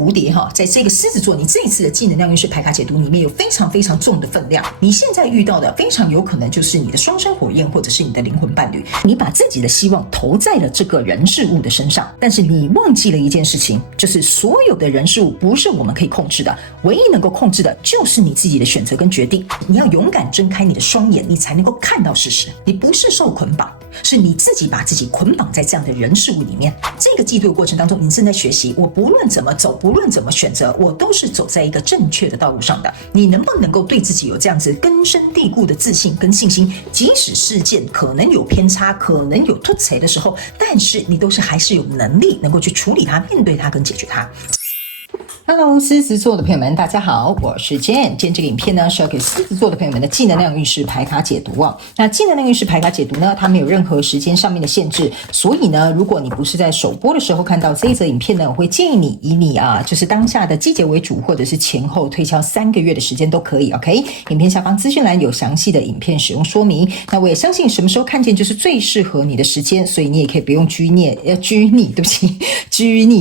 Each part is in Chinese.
蝴蝶在这个狮子座，你这一次的正能量运势牌卡解读里面有非常非常重的分量。你现在遇到的非常有可能就是你的双生火焰，或者是你的灵魂伴侣。你把自己的希望投在了这个人事物的身上，但是你忘记了一件事情，就是所有的人事物不是我们可以控制的，唯一能够控制的就是你自己的选择跟决定。你要勇敢睁开你的双眼，你才能够看到事实。你不是受捆绑，是你自己把自己捆绑在这样的人事物里面。这个季度的过程当中，你正在学习，我不论怎么走，不论怎么选择，我都是走在一个正确的道路上的。你能不能够对自己有这样子根深蒂固的自信跟信心，即使事件可能有偏差，可能有突踩的时候，但是你都是还是有能力能够去处理它，面对它跟解决它。Hello， 狮子座的朋友们，大家好，我是 Jane。今天这个影片呢，是要给狮子座的朋友们的正能量运势牌卡解读啊。那正能量运势牌卡解读呢，它没有任何时间上面的限制，所以呢，如果你不是在首播的时候看到这一则影片呢，我会建议你以你就是当下的季节为主，或者是前后推敲3个月的时间都可以。OK， 影片下方资讯栏有详细的影片使用说明。那我也相信什么时候看见就是最适合你的时间，所以你也可以不用拘泥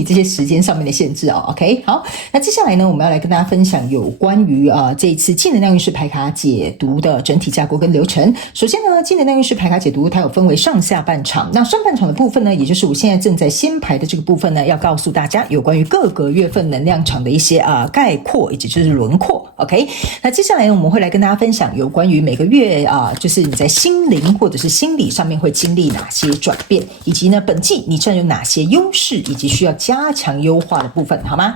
这些时间上面的限制哦。OK， 好。那接下来呢，我们要来跟大家分享有关于这一次正能量运势牌卡解读的整体架构跟流程。首先呢，正能量运势牌卡解读它有分为上下半场。那上半场的部分呢，也就是我现在正在先排的这个部分呢，要告诉大家有关于各个月份能量场的一些概括以及就是轮廓。OK， 那接下来呢，我们会来跟大家分享有关于每个月就是你在心灵或者是心理上面会经历哪些转变，以及呢本季你占有哪些优势以及需要加强优化的部分，好吗？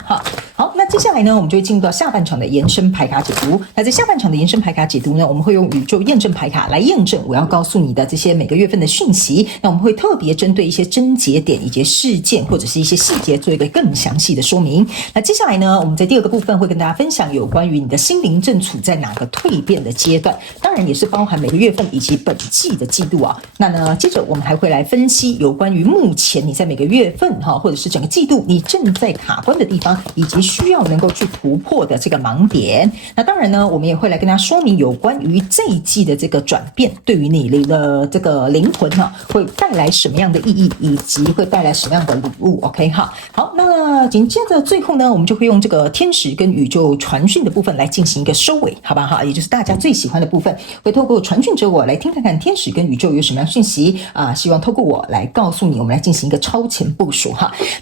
好，那接下来呢，我们就会进入到下半场的延伸牌卡解读。那在下半场的延伸牌卡解读呢，我们会用宇宙验证牌卡来验证我要告诉你的这些每个月份的讯息。那我们会特别针对一些症结点以及事件或者是一些细节做一个更详细的说明。那接下来呢，我们在第2个部分会跟大家分享有关于你的心灵正处在哪个蜕变的阶段，当然也是包含每个月份以及本季的季度啊。那呢，接着我们还会来分析有关于目前你在每个月份或者是整个季度你正在卡关的地方，以及需要能够去突破的这个盲点。那当然呢，我们也会来跟大家说明有关于这一季的这个转变对于你的这个灵魂会带来什么样的意义，以及会带来什么样的礼物。 OK， 好，那紧接着最后呢，我们就会用这个天使跟宇宙传讯的部分来进行一个收尾，好吧？也就是大家最喜欢的部分，会透过传讯者我来听看看天使跟宇宙有什么样的讯息希望透过我来告诉你，我们来进行一个超前部署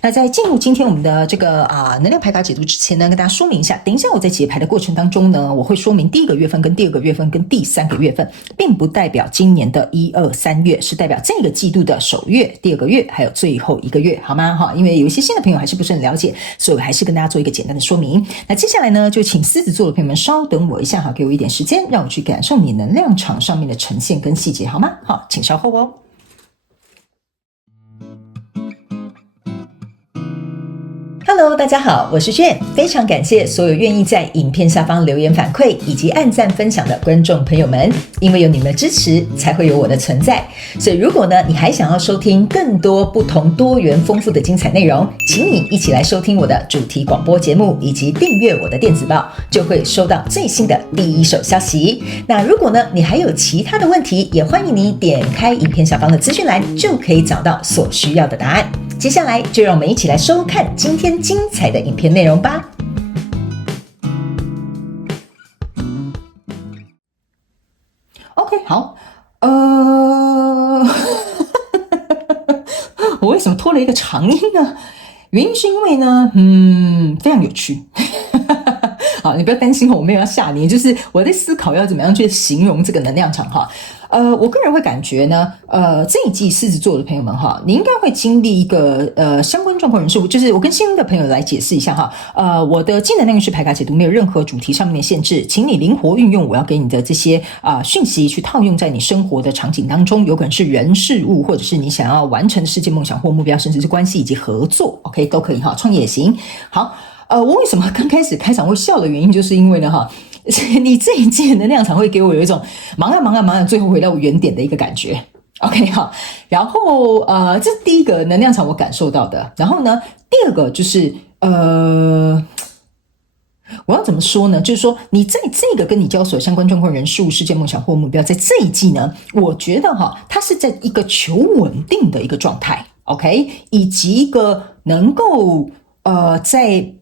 那在进入今天我们的这个能量牌卡解读之前呢，跟大家说明一下，等一下我在解牌的过程当中呢，我会说明第1个月份跟第2个月份跟第3个月份，并不代表今年的1、2、3月，是代表这个季度的首月、第2个月还有最后1个月，好吗？因为有一些新的朋友还是不是很了解，所以我还是跟大家做一个简单的说明。那接下来呢，就请狮子座的朋友们稍等我一下给我一点时间，让我去感受你能量场上面的呈现跟细节，好吗？请稍后哦。Hello， 大家好，我是Jane，非常感谢所有愿意在影片下方留言反馈以及按赞分享的观众朋友们，因为有你们的支持，才会有我的存在。所以如果呢，你还想要收听更多不同多元丰富的精彩内容，请你一起来收听我的主题广播节目，以及订阅我的电子报，就会收到最新的第一手消息。那如果呢，你还有其他的问题，也欢迎你点开影片下方的资讯栏，就可以找到所需要的答案。接下来就让我们一起来收看今天精彩的影片内容吧。OK， 好，我为什么拖了一个长音呢？原因是因为呢，非常有趣。好，你不要担心，我没有要吓你，就是我在思考要怎么样去形容这个能量场我个人会感觉呢，这一季狮子座的朋友们你应该会经历一个相关状况人数，就是我跟新的朋友来解释一下我的正能量运势牌卡解读没有任何主题上面的限制，请你灵活运用我要给你的这些讯息去套用在你生活的场景当中，有可能是人事物，或者是你想要完成的世界梦想或目标，甚至是关系以及合作 ，OK 都可以创业也行。好，我为什么刚开始开场会笑的原因，就是因为呢你这一季的能量场会给我有一种忙啊，最后回到原点的一个感觉。OK 然后这是第一个能量场我感受到的。然后呢，第2个就是我要怎么说呢？就是说你在这个跟你交手相关状况人数、世界梦想或目标，在这一季呢，我觉得它是在一个求稳定的一个状态 ，OK， 以及一个能够在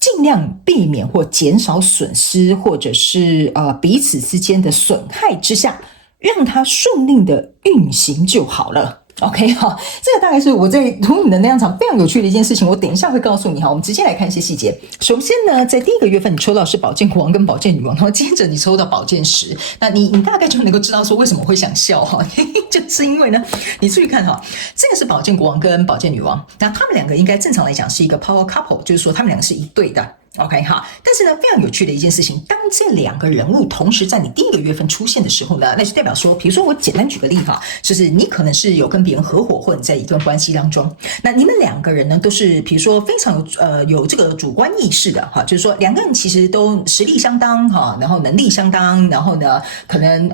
尽量避免或减少损失，或者是彼此之间的损害之下，让它顺利的运行就好了。OK， 好，这个大概是我在读你的能量场非常有趣的一件事情，我等一下会告诉你。我们直接来看一些细节。首先呢，在第一个月份你抽到是宝剑国王跟宝剑女王，然后接着你抽到宝剑十，那你大概就能够知道说为什么会想笑哈，就是因为呢，你注意看哈，这个是宝剑国王跟宝剑女王，那他们两个应该正常来讲是一个 power couple， 就是说他们两个是一对的。OK 好，但是呢，非常有趣的一件事情，当这两个人物同时在你第一个月份出现的时候呢，那就代表说，比如说我简单举个例哈，就是你可能是有跟别人合伙，或者在一段关系当中，那你们两个人呢都是比如说非常有这个主观意识的哈，就是说两个人其实都实力相当哈，然后能力相当，然后呢可能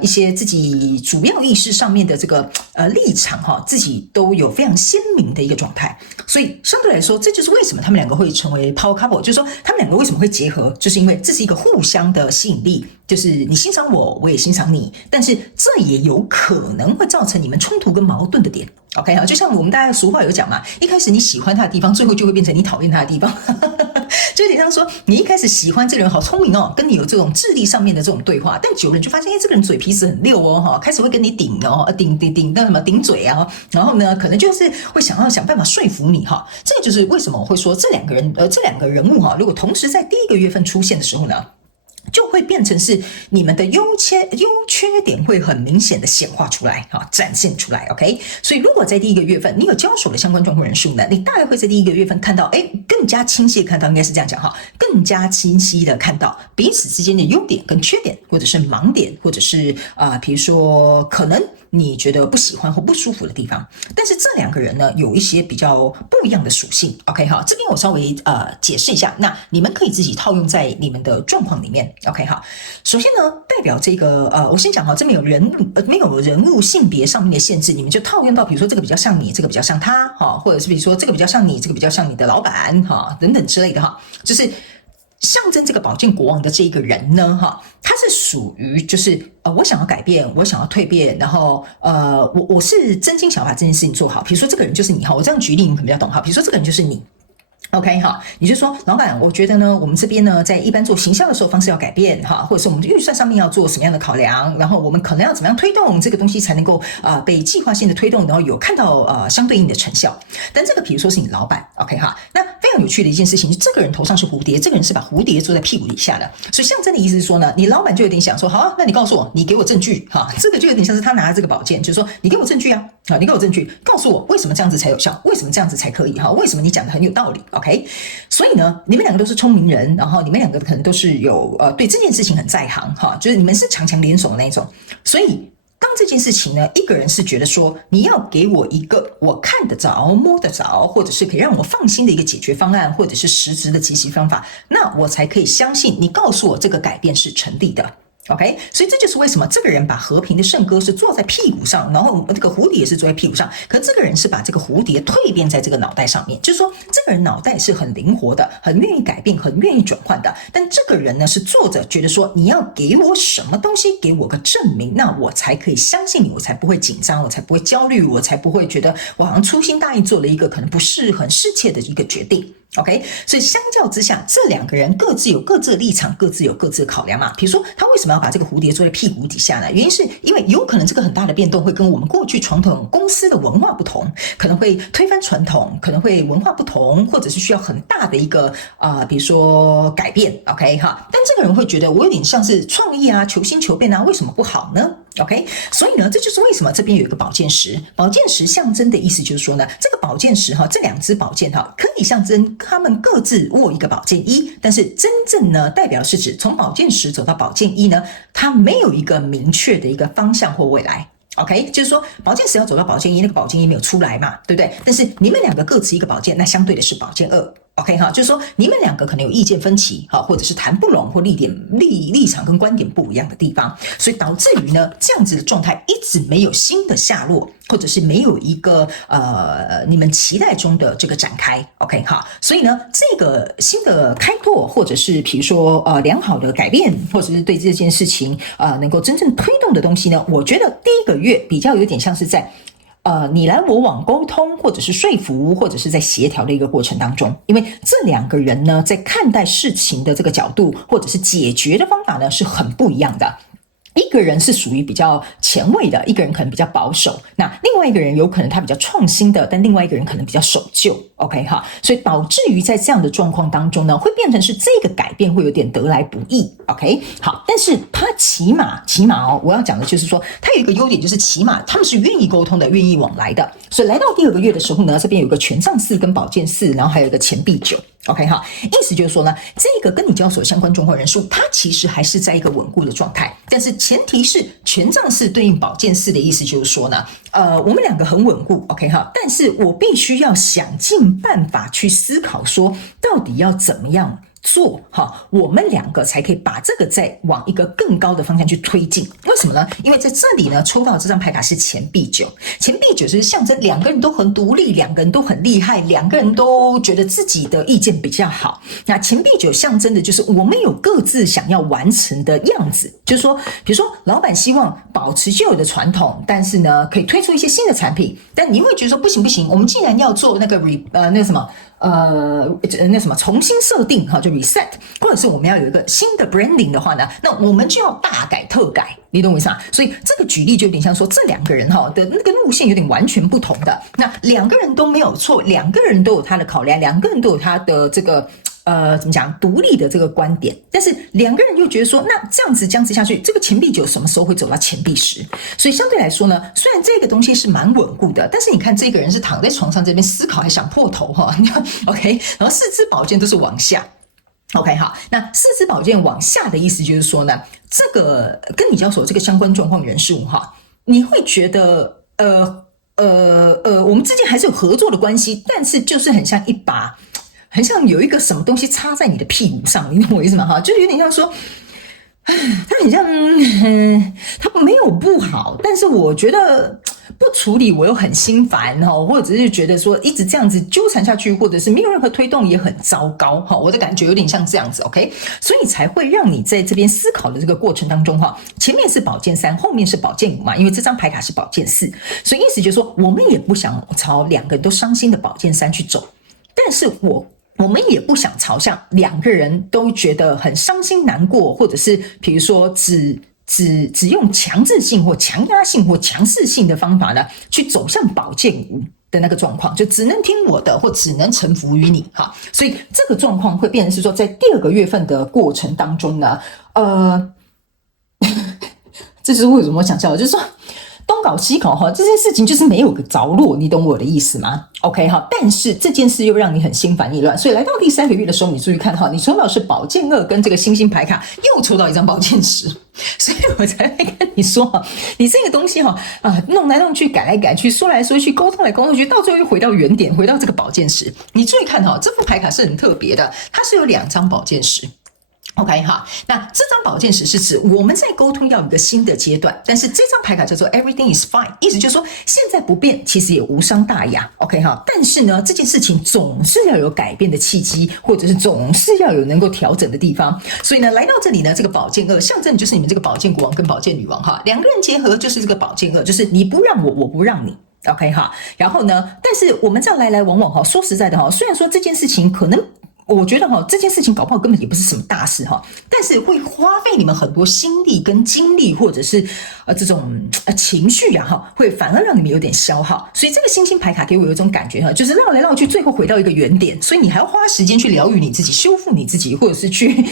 一些自己主要意识上面的这个立场哈，自己都有非常鲜明的一个状态，所以相对来说，这就是为什么他们两个会成为 power couple， 就是说他们两个为什么会结合，就是因为这是一个互相的吸引力，就是你欣赏我，我也欣赏你，但是这也有可能会造成你们冲突跟矛盾的点。OK 好，就像我们大家俗话有讲嘛，一开始你喜欢他的地方，最后就会变成你讨厌他的地方。就有点像说，你一开始喜欢这个人好聪明哦，跟你有这种智力上面的这种对话，但久了你就发现，这个人嘴皮子很溜哦，开始会跟你顶哦，顶那什么顶嘴啊，然后呢，可能就是会想办法说服你哈。这个就是为什么我会说这两个人物哈，如果同时在第一个月份出现的时候呢，就会变成是你们的优缺点会很明显的显化出来展现出来 OK， 所以如果在第一个月份你有交手的相关状况人数呢，你大概会在第一个月份看到更加清晰的看到，应该是这样讲哈，更加清晰的看到彼此之间的优点跟缺点，或者是盲点，或者是比如说可能你觉得不喜欢或不舒服的地方，但是这两个人呢有一些比较不一样的属性 OK 好，这边我稍微解释一下，那你们可以自己套用在你们的状况里面 OK 好。首先呢，代表这个我先讲哈，这没有人物性别上面的限制，你们就套用到比如说这个比较像你，这个比较像他或者是比如说这个比较像你，这个比较像你的老板等等之类的就是象征这个宝剑国王的这一个人呢他是属于就是我想要改变，我想要蜕变，然后我是真心想要把这件事情做好。比如说这个人就是你我这样举例你可能比较懂比如说这个人就是你。OK 好，你就说老板，我觉得呢，我们这边呢，在一般做行销的时候方式要改变或者是我们的预算上面要做什么样的考量，然后我们可能要怎么样推动这个东西才能够被计划性的推动，然后有看到相对应的成效。但这个比如说是你老板 OK 哈，那非常有趣的一件事情，这个人头上是蝴蝶，这个人是把蝴蝶坐在屁股底下的，所以象征的意思是说呢，你老板就有点想说，好那你告诉我，你给我证据这个就有点像是他拿着这个宝剑，就是说你给我证据你给我证据，告诉我为什么这样子才有效，为什么这样子才可以为什么你讲的很有道理 OK， 所以呢，你们两个都是聪明人，然后你们两个可能都是有对这件事情很在行就是你们是强联手的那一种，所以当这件事情呢，一个人是觉得说你要给我一个我看得着摸得着，或者是可以让我放心的一个解决方案，或者是实质的积极方法，那我才可以相信你告诉我这个改变是成立的。OK， 所以这就是为什么这个人把和平的圣歌是坐在屁股上，然后这个蝴蝶也是坐在屁股上，可这个人是把这个蝴蝶蜕变在这个脑袋上面，就是说这个人脑袋是很灵活的，很愿意改变，很愿意转换的，但这个人呢是坐着觉得说你要给我什么东西，给我个证明，那我才可以相信你，我才不会紧张，我才不会焦虑，我才不会觉得我好像粗心大意做了一个可能不是很适切的一个决定。OK， 所以相较之下，这两个人各自有各自的立场，各自有各自的考量嘛。比如说，他为什么要把这个蝴蝶坐在屁股底下呢？原因是因为有可能这个很大的变动会跟我们过去传统公司的文化不同，可能会推翻传统，可能会文化不同，或者是需要很大的一个比如说改变。OK 哈，但这个人会觉得我有点像是创意求新求变为什么不好呢？OK， 所以呢，这就是为什么这边有一个宝剑十，宝剑十象征的意思就是说呢，这个宝剑十这两支宝剑可以象征他们各自握一个宝剑一，但是真正呢，代表是指从宝剑十走到宝剑一呢，它没有一个明确的一个方向或未来。OK， 就是说宝剑十要走到宝剑一，那个宝剑一没有出来嘛，对不对？但是你们两个各持一个宝剑，那相对的是宝剑二。OK 哈，就是说你们两个可能有意见分歧或者是谈不拢或立场跟观点不一样的地方，所以导致于呢这样子的状态一直没有新的下落，或者是没有一个你们期待中的这个展开。OK 哈，所以呢这个新的开拓，或者是比如说良好的改变，或者是对这件事情能够真正推动的东西呢，我觉得第一个月比较有点像是在你来我往沟通，或者是说服，或者是在协调的一个过程当中，因为这两个人呢，在看待事情的这个角度，或者是解决的方法呢，是很不一样的。一个人是属于比较前卫的，一个人可能比较保守，那另外一个人有可能他比较创新的，但另外一个人可能比较守旧 OK 哈，所以导致于在这样的状况当中呢，会变成是这个改变会有点得来不易 OK 好，但是他起码我要讲的就是说他有一个优点，就是起码他们是愿意沟通的，愿意往来的，所以来到第2个月的时候呢，这边有一个权杖4跟宝剑4，然后还有一个钱币9OK 哈，意思就是说呢，这个跟你交手相关状况人数，它其实还是在一个稳固的状态，但是前提是权杖4对应宝剑4的意思就是说呢，我们两个很稳固 OK 哈，但是我必须要想尽办法去思考说，到底要怎么样做哈，我们两个才可以把这个再往一个更高的方向去推进。为什么呢？因为在这里呢，抽到这张牌卡是钱币9，钱币9是象征两个人都很独立，两个人都很厉害，两个人都觉得自己的意见比较好。那钱币9象征的就是我们有各自想要完成的样子，就是说，比如说老板希望保持旧有的传统，但是呢，可以推出一些新的产品，但你会觉得说不行，我们既然要做那个重新设定哈，就 reset， 或者是我们要有一个新的 branding 的话呢，那我们就要大改特改，你懂我意思吗？所以这个举例就有点像说，这两个人哈的那个路线有点完全不同的，那两个人都没有错，两个人都有他的考量，两个人都有他的这个怎么讲独立的这个观点，但是两个人又觉得说，那这样子僵持下去，这个钱币9什么时候会走到钱币10？所以相对来说呢，虽然这个东西是蛮稳固的，但是你看这个人是躺在床上这边思考，还想破头哈，OK， 然后4支宝剑都是往下。OK 好，那4支宝剑往下的意思就是说呢，这个跟你交手这个相关状况人数哈，你会觉得我们之间还是有合作的关系，但是就是很像很像有一个什么东西插在你的屁股上，你懂我意思吗？哈，就有点像说，他很像，他没有不好，但是我觉得不处理我又很心烦哈，或者是觉得说一直这样子纠缠下去，或者是没有任何推动也很糟糕哈，我的感觉有点像这样子 OK， 所以才会让你在这边思考的这个过程当中哈，前面是宝剑3，后面是宝剑5嘛，因为这张牌卡是宝剑4，所以意思就是说我们也不想朝两个人都伤心的宝剑3去走，但是我们也不想朝向两个人都觉得很伤心难过，或者是比如说只用强制性或强压性或强势性的方法呢，去走向宝剑5的那个状况，就只能听我的或只能臣服于你哈。所以这个状况会变成是说，在第2个月份的过程当中呢，这就是为什么我想笑的，就是说东搞西搞哈，这件事情就是没有个着落，你懂我的意思吗 ？OK 哈，但是这件事又让你很心烦意乱，所以来到第3个月的时候，你注意看哈，你抽到是宝剑2跟这个星星牌卡，又抽到一张宝剑10，所以我才会跟你说哈，你这个东西哈弄来弄去，改来改去，说来说去，沟通来沟通去，到最后又回到原点，回到这个宝剑10。你注意看哈，这副牌卡是很特别的，它是有2张宝剑10。OK 哈，那这张宝剑10是指我们在沟通要有一个新的阶段，但是这张牌卡叫做 Everything is fine， 意思就是说现在不变其实也无伤大雅 OK 哈，但是呢这件事情总是要有改变的契机，或者是总是要有能够调整的地方，所以呢来到这里呢，这个宝剑2象征就是你们这个宝剑国王跟宝剑女王哈，两个人结合就是这个宝剑2，就是你不让我，我不让你。OK 哈，然后呢，但是我们这样来来往往哈，说实在的哈，虽然说这件事情可能。我觉得哈，这件事情搞不好根本也不是什么大事哈，但是会花费你们很多心力跟精力，或者是这种情绪啊哈，会反而让你们有点消耗。所以这个星星牌卡给我有一种感觉哈，就是绕来绕去，最后回到一个原点，所以你还要花时间去疗愈你自己、修复你自己，或者是去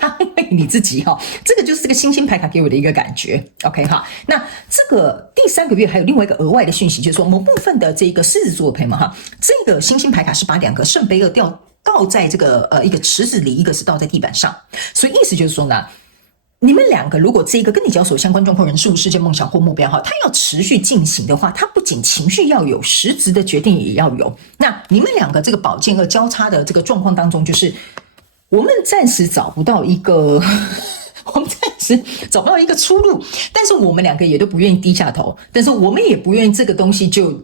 安慰你自己哈。这个就是这个星星牌卡给我的一个感觉。OK 哈，那这个第3个月还有另外一个额外的讯息，就是说某部分的这个狮子座的朋友们哈，这个星星牌卡是把2个圣杯2倒在这个一个池子里，一个是倒在地板上，所以意思就是说呢，你们两个如果这个跟你交手相关状况人数、事件、梦想或目标哈，它要持续进行的话，它不仅情绪要有，实质的决定也要有。那你们两个这个宝剑2交叉的这个状况当中，就是我们暂时找不到一个。我们暂时找不到一个出路，但是我们两个也都不愿意低下头，但是我们也不愿意这个东西就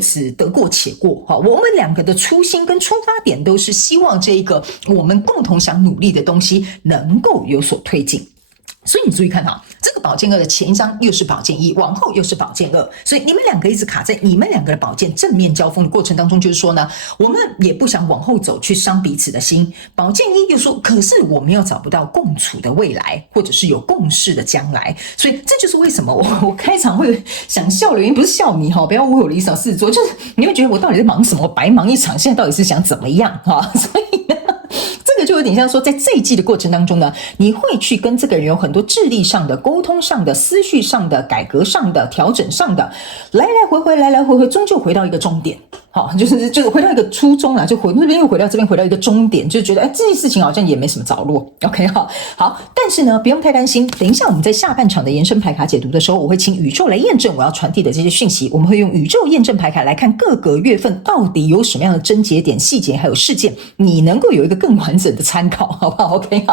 此得过且过哈。我们两个的初心跟出发点都是希望这一个我们共同想努力的东西能够有所推进。所以你注意看哈，这个宝剑二的前一张又是宝剑一，往后又是宝剑二，所以你们两个一直卡在你们两个的宝剑正面交锋的过程当中，就是说呢，我们也不想往后走去伤彼此的心。宝剑一又说，可是我们又找不到共处的未来，或者是有共识的将来，所以这就是为什么我开场会想笑的原因，不是笑你哈，不要误会我的意思，狮子座就是你会觉得我到底在忙什么，我白忙一场，现在到底是想怎么样哈，所以呢。这个就有点像说，在这一季的过程当中呢，你会去跟这个人有很多智力上的、沟通上的、思绪上的、改革上的、调整上的，来来回回，终究回到一个终点。好，就是回到一个初衷啦，就回那边又回到这边，回到一个终点，就觉得这件事情好像也没什么着落。OK 好，但是呢，不用太担心。等一下我们在下半场的延伸牌卡解读的时候，我会请宇宙来验证我要传递的这些讯息。我们会用宇宙验证牌卡来看各个月份到底有什么样的症结点、细节还有事件，你能够有一个更完整的参考，好不好 ？OK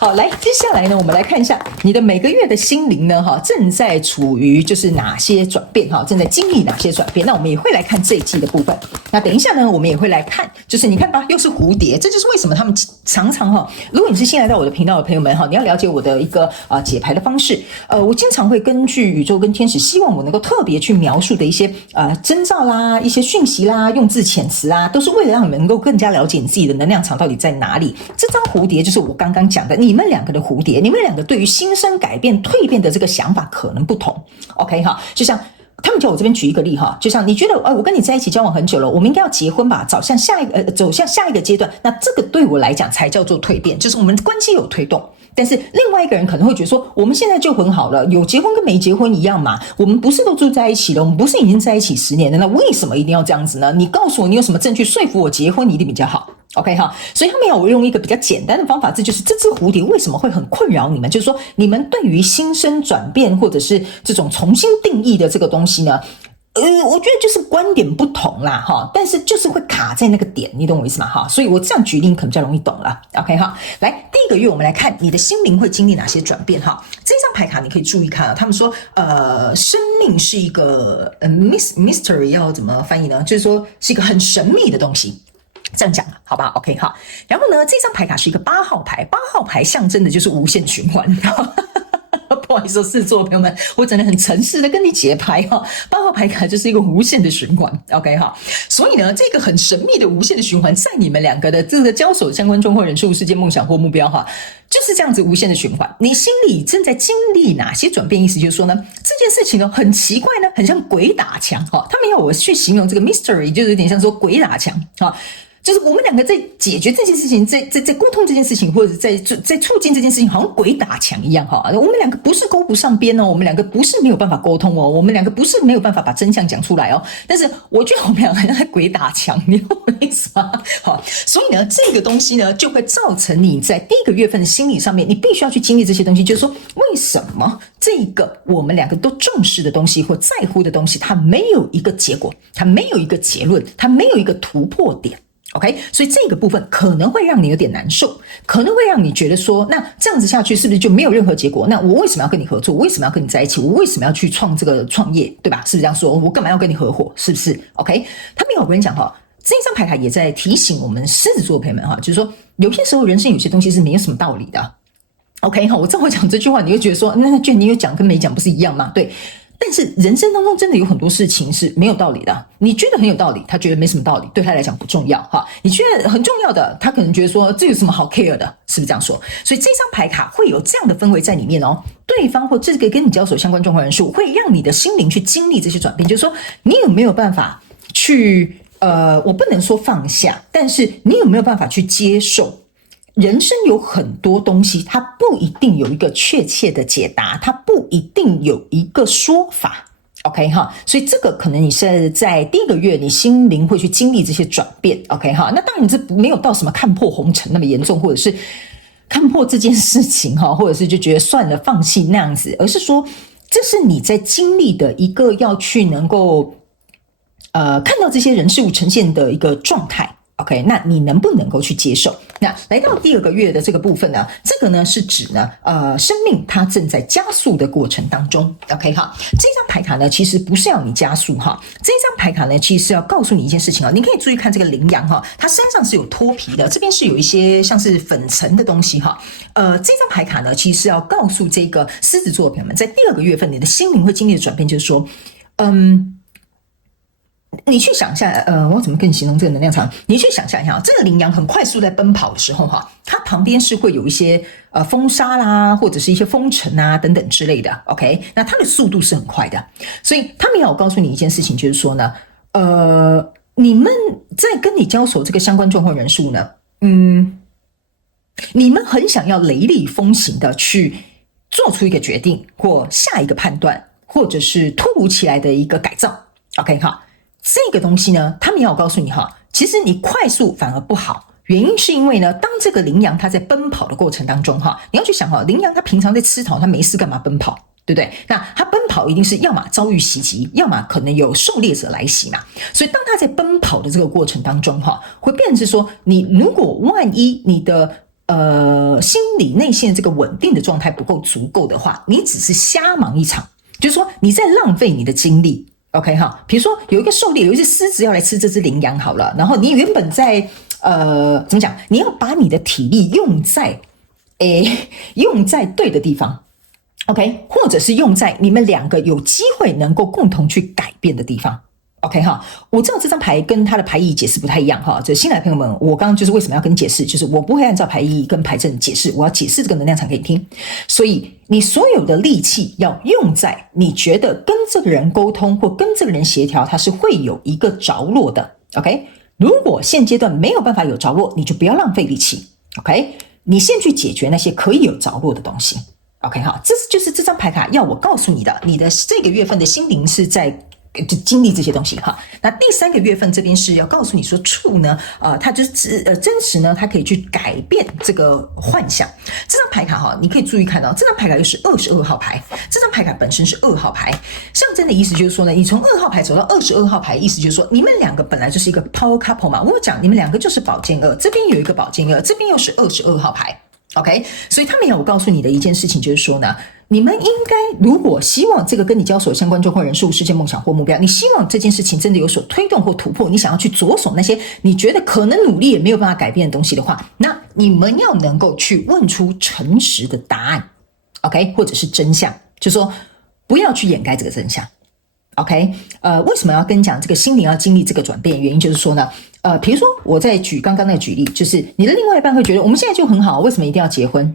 好，来，接下来呢，我们来看一下你的每个月的心灵呢，正在处于就是哪些转变哈，正在经历哪些转变。那我们也会来看这一季的部分。那等一下呢，我们也会来看，就是你看吧，又是蝴蝶，这就是为什么他们常常如果你是新来到我的频道的朋友们你要了解我的一个解牌的方式，我经常会根据宇宙跟天使希望我能够特别去描述的一些征兆啦、一些讯息啦、用字遣词啦，都是为了让你们能够更加了解你自己的能量场到底在哪里。这张蝴蝶就是我刚刚讲的，你们两个的蝴蝶，你们两个对于新生改变、蜕变的这个想法可能不同。OK 就像。他们叫我这边举一个例就像你觉得我跟你在一起交往很久了，我们应该要结婚吧，走向下一个阶段，那这个对我来讲才叫做蜕变，就是我们的关系有推动。但是另外一个人可能会觉得说，我们现在就很好了，有结婚跟没结婚一样嘛，我们不是都住在一起了，我们不是已经在一起10年了，那为什么一定要这样子呢？你告诉我你有什么证据说服我结婚一定比较好。OK 所以他们要用一个比较简单的方法，这就是这只蝴蝶为什么会很困扰你们，就是说你们对于新生转变或者是这种重新定义的这个东西呢，我觉得就是观点不同啦但是就是会卡在那个点，你懂我意思吗所以我这样举例可能比较容易懂了。OK 来，第一个月我们来看你的心灵会经历哪些转变这张牌卡你可以注意看他们说生命是一个mystery， 要怎么翻译呢？就是说是一个很神秘的东西。这样讲好不好 ？OK 然后呢，这张牌卡是一个8号牌，8号牌象征的就是无限循环。不好意思，狮子座朋友们，我真的很诚实的跟你解牌8号牌卡就是一个无限的循环 ，OK 所以呢，这个很神秘的无限的循环，在你们两个的这个交手相关状况、人数、事件、梦想或目标就是这样子无限的循环。你心里正在经历哪些转变？意思就是说呢，这件事情呢很奇怪呢，很像鬼打墙他们要我去形容这个 mystery， 就是有点像说鬼打墙就是我们两个在解决这件事情，在沟通这件事情，或者在促进这件事情，好像鬼打墙一样我们两个不是勾不上边我们两个不是没有办法沟通我们两个不是没有办法把真相讲出来但是我觉得我们两个好像在鬼打墙，你懂我的意思吗？所以呢，这个东西呢就会造成你在第一个月份的心理上面，你必须要去经历这些东西，就是说为什么这个我们两个都重视的东西或在乎的东西，它没有一个结果，它没有一个结论，它没有一个突破点。OK， 所以这个部分可能会让你有点难受，可能会让你觉得说，那这样子下去是不是就没有任何结果？那我为什么要跟你合作？我为什么要跟你在一起？我为什么要去创业？对吧？是不是这样说？我干嘛要跟你合伙？是不是 ？OK， 他没有，我跟你讲这张牌卡也在提醒我们狮子座的朋友们就是说，有些时候人生有些东西是没有什么道理的。OK， 我正好讲这句话，你会觉得说，那你有讲跟没讲不是一样吗？对。但是人生当中真的有很多事情是没有道理的，你觉得很有道理，他觉得没什么道理，对他来讲不重要你觉得很重要的，他可能觉得说这有什么好 care 的，是不是这样说？所以这张牌卡会有这样的氛围在里面对方或这个跟你交手相关状况人数会让你的心灵去经历这些转变，就是说你有没有办法去我不能说放下，但是你有没有办法去接受人生有很多东西，它不一定有一个确切的解答，它不一定有一个说法。OK 所以这个可能你是在第一个月，你心灵会去经历这些转变。OK 那当然这没有到什么看破红尘那么严重，或者是看破这件事情或者是就觉得算了放弃那样子，而是说这是你在经历的一个要去能够看到这些人事物呈现的一个状态。OK， 那你能不能够去接受？那来到第二个月的这个部分呢，这个呢是指呢，生命它正在加速的过程当中。OK 哈，这张牌卡呢其实不是要你加速哈，这张牌卡呢其实是要告诉你一件事情啊，你可以注意看这个羚羊哈，它身上是有脱皮的，这边是有一些像是粉尘的东西哈。这张牌卡呢其实是要告诉这个狮子座的朋友们，在第二个月份你的心灵会经历的转变，就是说，你去想一下，我怎么跟你形容这个能量场？你去想象一下，这个羚羊很快速在奔跑的时候，哈，它旁边是会有一些风沙啦，或者是一些风尘啊等等之类的。OK， 那它的速度是很快的，所以他们要我告诉你一件事情，就是说呢，你们在跟你交手这个相关状况人数呢，你们很想要雷厉风行的去做出一个决定，或下一个判断，或者是突如其来的一个改造。OK 哈。这个东西呢，他们要我告诉你哈，其实你快速反而不好，原因是因为呢，当这个羚羊它在奔跑的过程当中哈，你要去想哈，羚羊它平常在吃草，它没事干嘛奔跑，对不对？那它奔跑一定是要么遭遇袭击，要么可能有狩猎者来袭嘛。所以当它在奔跑的这个过程当中哈，会变成是说，你如果万一你的心理内心的这个稳定的状态不够足够的话，你只是瞎忙一场，就是说你在浪费你的精力。OK 哈，比如说有一个狩猎，有一只狮子要来吃这只羚羊好了，然后你原本在怎么讲？你要把你的体力用在对的地方 ，OK， 或者是用在你们两个有机会能够共同去改变的地方。OK 哈，我知道这张牌跟它的牌意解释不太一样哈，这新来的朋友们，我刚刚就是为什么要跟你解释，就是我不会按照牌意跟牌阵解释，我要解释这个能量场给你听，所以你所有的力气要用在你觉得跟这个人沟通或跟这个人协调，它是会有一个着落的。OK， 如果现阶段没有办法有着落，你就不要浪费力气。OK， 你先去解决那些可以有着落的东西。OK 哈，这就是这张牌卡要我告诉你的，你的这个月份的心灵是在经历这些东西哈。那第3个月份这边是要告诉你说，处呢，它就是真实呢，它可以去改变这个幻想。这张牌卡哈，你可以注意看到，这张牌卡又是22号牌，这张牌卡本身是2号牌，象征的意思就是说呢，你从2号牌走到22号牌，意思就是说你们两个本来就是一个 power couple 嘛，我讲你们两个就是宝剑2，这边有一个宝剑2，这边又是22号牌。OK， 所以他们要我告诉你的一件事情就是说呢，你们应该如果希望这个跟你交手相关状况人数、事件、梦想或目标，你希望这件事情真的有所推动或突破，你想要去着手那些你觉得可能努力也没有办法改变的东西的话，那你们要能够去问出诚实的答案 ，OK， 或者是真相，就是说不要去掩盖这个真相。OK， 为什么要跟你讲这个心灵要经历这个转变？原因就是说呢，比如说我在举刚刚那个举例，就是你的另外一半会觉得我们现在就很好，为什么一定要结婚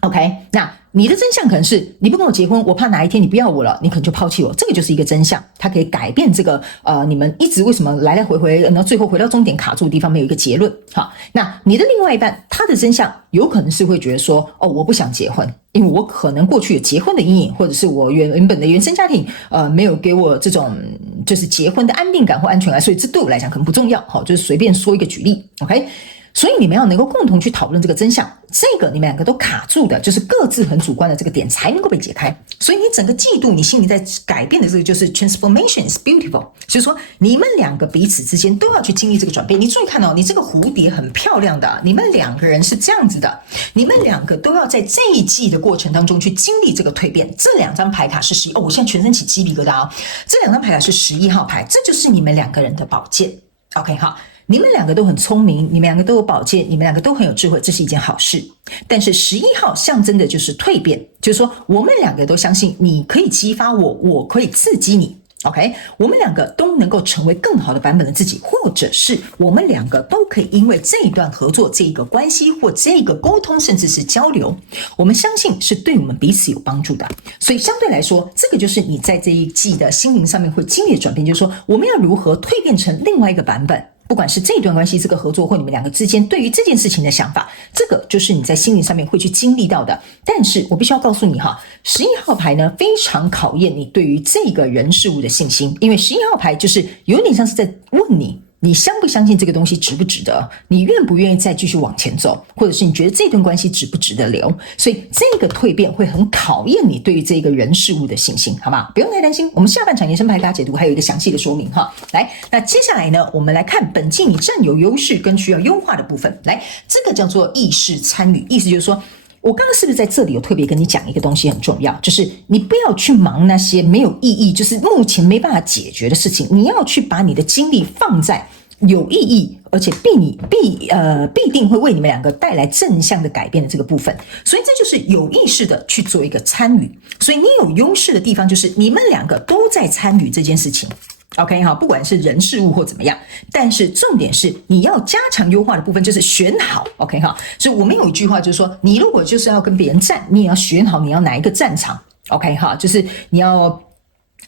？OK， 那你的真相可能是你不跟我结婚，我怕哪一天你不要我了，你可能就抛弃我，这个就是一个真相，它可以改变这个你们一直为什么来来回回，然后最后回到终点卡住的地方没有一个结论。好，那你的另外一半他的真相有可能是会觉得说，哦，我不想结婚，因为我可能过去有结婚的阴影，或者是我原本的原生家庭没有给我这种就是结婚的安定感或安全感，所以这对我来讲可能不重要。好，就是随便说一个举例 ，OK。所以你们要能够共同去讨论这个真相，这个你们两个都卡住的，就是各自很主观的这个点才能够被解开。所以你整个季度你心里在改变的这个就是 transformation is beautiful， 就是说你们两个彼此之间都要去经历这个转变。你注意看哦，你这个蝴蝶很漂亮的，你们两个人是这样子的，你们两个都要在这一季的过程当中去经历这个蜕变。这2张牌卡是11，我现在全身起鸡皮疙瘩哦。这2张牌卡是11号牌，这就是你们两个人的宝剑。OK， 好。你们两个都很聪明，你们两个都有宝剑，你们两个都很有智慧，这是一件好事。但是11号象征的就是蜕变，就是说我们两个都相信你可以激发我，我可以刺激你。OK， 我们两个都能够成为更好的版本的自己，或者是我们两个都可以因为这一段合作、这一个关系或这个沟通，甚至是交流，我们相信是对我们彼此有帮助的。所以相对来说，这个就是你在这一季的心灵上面会经历的转变，就是说我们要如何蜕变成另外一个版本。不管是这段关系、这个合作，或你们两个之间对于这件事情的想法，这个就是你在心灵上面会去经历到的。但是我必须要告诉你哈，11号牌呢非常考验你对于这个人事物的信心，因为11号牌就是有点像是在问你，你相不相信这个东西值不值得？你愿不愿意再继续往前走？或者是你觉得这段关系值不值得留？所以这个蜕变会很考验你对于这个人事物的信心，好不好？不用太担心，我们下半场延伸牌卡解读还有一个详细的说明哈。来，那接下来呢，我们来看本季你占有优势跟需要优化的部分。来，这个叫做意识参与，意思就是说，我刚刚是不是在这里有特别跟你讲一个东西很重要，就是你不要去忙那些没有意义，就是目前没办法解决的事情，你要去把你的精力放在有意义，而且必定会为你们两个带来正向的改变的这个部分。所以这就是有意识的去做一个参与。所以你有优势的地方就是你们两个都在参与这件事情。OK 哈，不管是人事物或怎么样，但是重点是你要加强优化的部分，就是选好 OK 哈。所以我们有一句话就是说，你如果就是要跟别人战，你也要选好你要哪一个战场 OK 哈，就是你要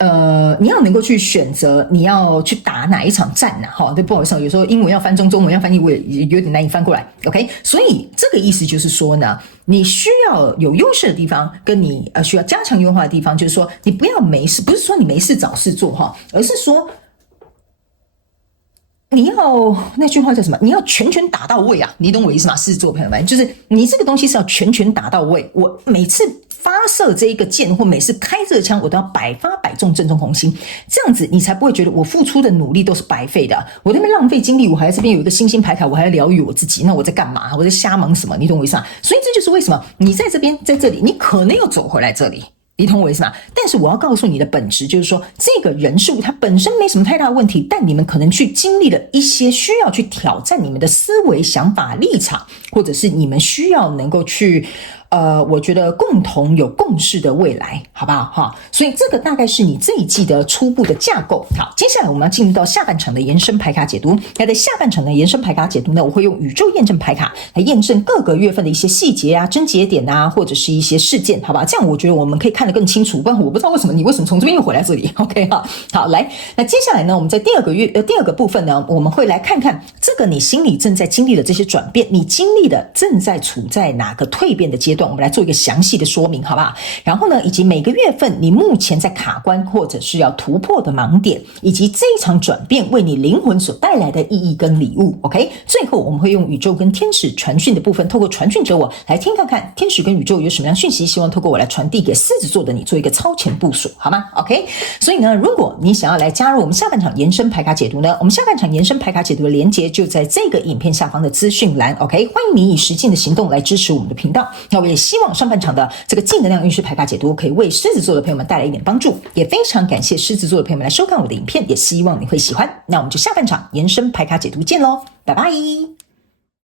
能够去选择你要去打哪一场战呐，哈，对，不好意思，有时候英文要翻中文要翻译我也有点难以翻过来 ，OK， 所以这个意思就是说呢，你需要有优势的地方，跟你需要加强优化的地方，就是说你不要没事，不是说你没事找事做哈，而是说你要那句话叫什么？你要拳打到位啊！你懂我意思吗？狮子座朋友们，就是你这个东西是要拳打到位。我每次发射这一个箭，或每次开这个枪，我都要百发百中，正中红心，这样子你才不会觉得我付出的努力都是白费的。我在那边浪费精力，我还在这边有一个星星牌卡，我还要疗愈我自己，那我在干嘛？我在瞎忙什么？你懂我意思吗？所以这就是为什么你在这边，在这里，你可能又走回来这里。你懂我意思吗？但是我要告诉你的本质就是说，这个人事物它本身没什么太大的问题，但你们可能去经历了一些需要去挑战你们的思维、想法、立场，或者是你们需要能够去我觉得共同有共识的未来，好不好哈？所以这个大概是你这一季的初步的架构。好，接下来我们要进入到下半场的延伸牌卡解读。那在下半场的延伸牌卡解读呢，我会用宇宙验证牌卡来验证各个月份的一些细节啊、症结点啊，或者是一些事件，好吧？这样我觉得我们可以看得更清楚。不然我不知道为什么从这边又回来这里 ，OK 哈？好，来，那接下来呢，我们在第二个部分呢，我们会来看看这个你心里正在经历的这些转变，你经历的正在处在哪个蜕变的阶段。我们来做一个详细的说明，好不好？然后呢，以及每个月份你目前在卡关或者是要突破的盲点，以及这一场转变为你灵魂所带来的意义跟礼物。OK， 最后我们会用宇宙跟天使传讯的部分，透过传讯者我来听看看天使跟宇宙有什么样讯息，希望透过我来传递给狮子座的你做一个超前部署，好吗 ？OK， 所以呢，如果你想要来加入我们下半场延伸牌卡解读呢，我们下半场延伸牌卡解读的连结就在这个影片下方的资讯栏。OK， 欢迎你以实际的行动来支持我们的频道。那我也希望上半场的这个正能量运势牌卡解读可以为狮子座的朋友们带来一点帮助，也非常感谢狮子座的朋友们来收看我的影片，也希望你会喜欢。那我们就下半场延伸牌卡解读见咯，拜拜。